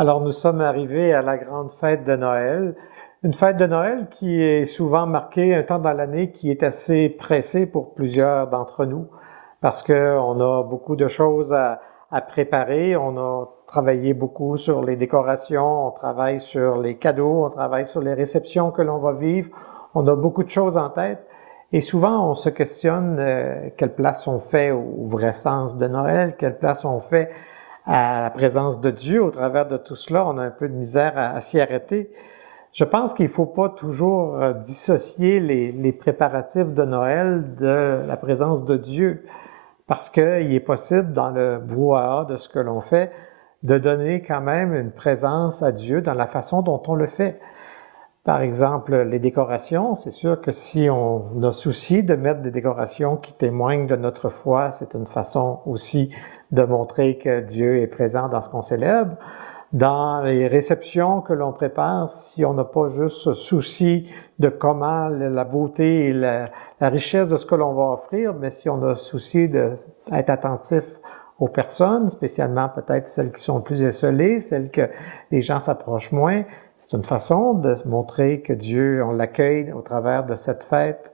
Alors, nous sommes arrivés à la grande fête de Noël. Une fête de Noël qui est souvent marquée un temps dans l'année qui est assez pressé pour plusieurs d'entre nous parce qu'on a beaucoup de choses à préparer. On a travaillé beaucoup sur les décorations, on travaille sur les cadeaux, on travaille sur les réceptions que l'on va vivre. On a beaucoup de choses en tête. Et souvent, on se questionne quelle place on fait au vrai sens de Noël, quelle place on fait à la présence de Dieu. Au travers de tout cela, on a un peu de misère à s'y arrêter. Je pense qu'il ne faut pas toujours dissocier les préparatifs de Noël de la présence de Dieu, parce qu'il est possible, dans le brouhaha de ce que l'on fait, de donner quand même une présence à Dieu dans la façon dont on le fait. Par exemple, les décorations, c'est sûr que si on a souci de mettre des décorations qui témoignent de notre foi, c'est une façon aussi de montrer que Dieu est présent dans ce qu'on célèbre. Dans les réceptions que l'on prépare, si on n'a pas juste ce souci de comment la beauté et la richesse de ce que l'on va offrir, mais si on a souci d'être attentif aux personnes, spécialement peut-être celles qui sont plus isolées, celles que les gens s'approchent moins, c'est une façon de montrer que Dieu, on l'accueille au travers de cette fête.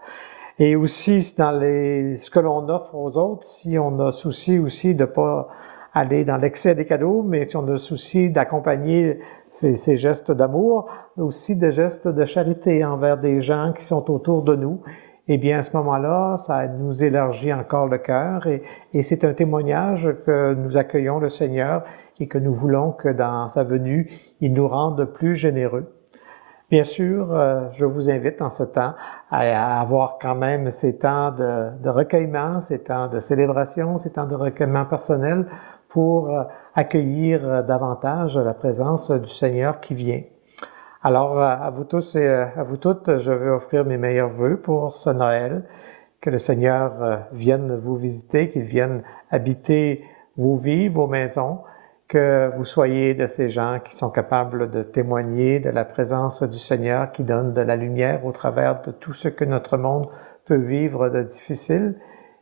Et aussi, dans ce que l'on offre aux autres, si on a souci aussi de pas aller dans l'excès des cadeaux, mais si on a souci d'accompagner ces gestes d'amour, aussi des gestes de charité envers des gens qui sont autour de nous, eh bien, à ce moment-là, ça nous élargit encore le cœur et c'est un témoignage que nous accueillons le Seigneur et que nous voulons que dans sa venue, il nous rende plus généreux. Bien sûr, je vous invite en ce temps à avoir quand même ces temps de recueillement, ces temps de célébration, ces temps de recueillement personnel pour accueillir davantage la présence du Seigneur qui vient. Alors, à vous tous et à vous toutes, je veux offrir mes meilleurs vœux pour ce Noël, que le Seigneur vienne vous visiter, qu'il vienne habiter vos vies, vos maisons, que vous soyez de ces gens qui sont capables de témoigner de la présence du Seigneur, qui donne de la lumière au travers de tout ce que notre monde peut vivre de difficile.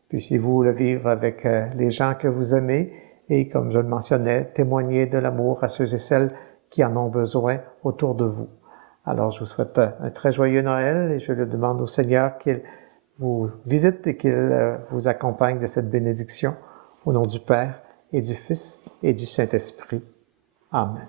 Puissiez-vous le vivre avec les gens que vous aimez et, comme je le mentionnais, témoigner de l'amour à ceux et celles qui en ont besoin autour de vous. Alors, je vous souhaite un très joyeux Noël et je le demande au Seigneur qu'il vous visite et qu'il vous accompagne de cette bénédiction. Au nom du Père et du Fils et du Saint-Esprit. Amen.